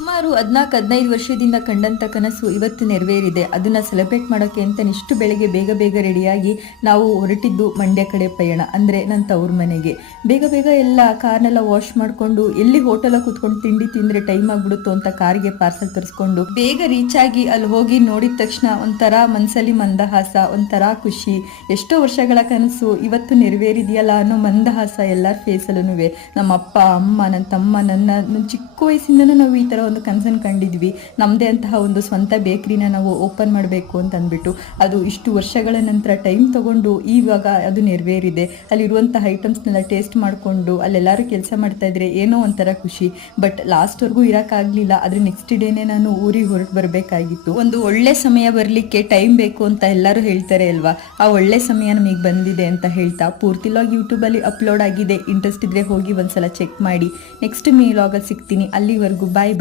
ಸುಮಾರು 14-15 ವರ್ಷದಿಂದ ಕಂಡಂತ ಕನಸು ಇವತ್ತು ನೆರವೇರಿದೆ. ಅದನ್ನ ಸೆಲೆಬ್ರೇಟ್ ಮಾಡೋಕೆ ಅಂತ ಇಷ್ಟು ಬೆಳಿಗ್ಗೆ ಬೇಗ ಬೇಗ ರೆಡಿಯಾಗಿ ನಾವು ಹೊರಟಿದ್ದು ಮಂಡ್ಯ ಕಡೆ ಪಯಣ, ಅಂದ್ರೆ ನನ್ನ ತವ್ರ ಮನೆಗೆ. ಬೇಗ ಬೇಗ ಎಲ್ಲ ಕಾರ್ನೆಲ್ಲ ವಾಶ್ ಮಾಡ್ಕೊಂಡು ಎಲ್ಲಿ ಹೋಟೆಲ್ ಕೂತ್ಕೊಂಡು ತಿಂಡಿ ತಿಂದ್ರೆ ಟೈಮ್ ಆಗ್ಬಿಡುತ್ತೋ ಅಂತ ಕಾರ್ಗೆ ಪಾರ್ಸಲ್ ತರಿಸ್ಕೊಂಡು ಬೇಗ ರೀಚ್ ಆಗಿ ಅಲ್ಲಿ ಹೋಗಿ ನೋಡಿದ ತಕ್ಷಣ ಒಂಥರ ಮನ್ಸಲ್ಲಿ ಮಂದಹಾಸ, ಒಂಥರ ಖುಷಿ. ಎಷ್ಟೋ ವರ್ಷಗಳ ಕನಸು ಇವತ್ತು ನೆರವೇರಿದೆಯಲ್ಲ ಅನ್ನೋ ಮಂದಹಾಸ ಎಲ್ಲರ ಫೇಸಲ್ಲೂ. ನಮ್ಮ ಅಪ್ಪ ಅಮ್ಮ, ನನ್ನ ತಮ್ಮ, ನನ್ನ ಚಿಕ್ಕ ವಯಸ್ಸಿಂದನೂ ನಾವು ಈ ತರ ಒಂದು ಕನಸನ್ನು ಕಂಡಿದ್ವಿ. ನಮ್ಮದೇ ಅಂತಹ ಒಂದು ಸ್ವಂತ ಬೇಕರಿನ ನಾವು ಓಪನ್ ಮಾಡಬೇಕು ಅಂತ ಅಂದ್ಬಿಟ್ಟು. ಅದು ಇಷ್ಟು ವರ್ಷಗಳ ನಂತರ ಟೈಮ್ ತಗೊಂಡು ಇವಾಗ ಅದು ನೆರವೇರಿದೆ. ಅಲ್ಲಿರುವಂತಹ ಐಟಮ್ಸ್ನೆಲ್ಲ ಟೇಸ್ಟ್ ಮಾಡಿಕೊಂಡು ಅಲ್ಲೆಲ್ಲರೂ ಕೆಲಸ ಮಾಡ್ತಾ ಇದ್ರೆ ಏನೋ ಒಂಥರ ಖುಷಿ. ಬಟ್ ಲಾಸ್ಟ್ವರೆಗೂ ಇರೋಕ್ಕಾಗಲಿಲ್ಲ. ಆದರೆ ನೆಕ್ಸ್ಟ್ ಡೇನೇ ನಾನು ಊರಿಗೆ ಹೊರಟು ಬರಬೇಕಾಗಿತ್ತು. ಒಂದು ಒಳ್ಳೆ ಸಮಯ ಬರಲಿಕ್ಕೆ ಟೈಮ್ ಬೇಕು ಅಂತ ಎಲ್ಲರೂ ಹೇಳ್ತಾರೆ ಅಲ್ವಾ, ಆ ಒಳ್ಳೆ ಸಮಯ ನಮಗೆ ಬಂದಿದೆ ಅಂತ ಹೇಳ್ತಾ ಪೂರ್ತಿ ಲಾಗ್ ಯೂಟ್ಯೂಬಲ್ಲಿ ಅಪ್ಲೋಡ್ ಆಗಿದೆ. ಇಂಟ್ರೆಸ್ಟ್ ಇದ್ರೆ ಹೋಗಿ ಒಂದ್ಸಲ ಚೆಕ್ ಮಾಡಿ. ನೆಕ್ಸ್ಟ್ ಲಾಗಲ್ಲಿ ಸಿಗ್ತೀನಿ. ಅಲ್ಲಿವರೆಗೂ ಬಾಯ್ ಬಾಯ್.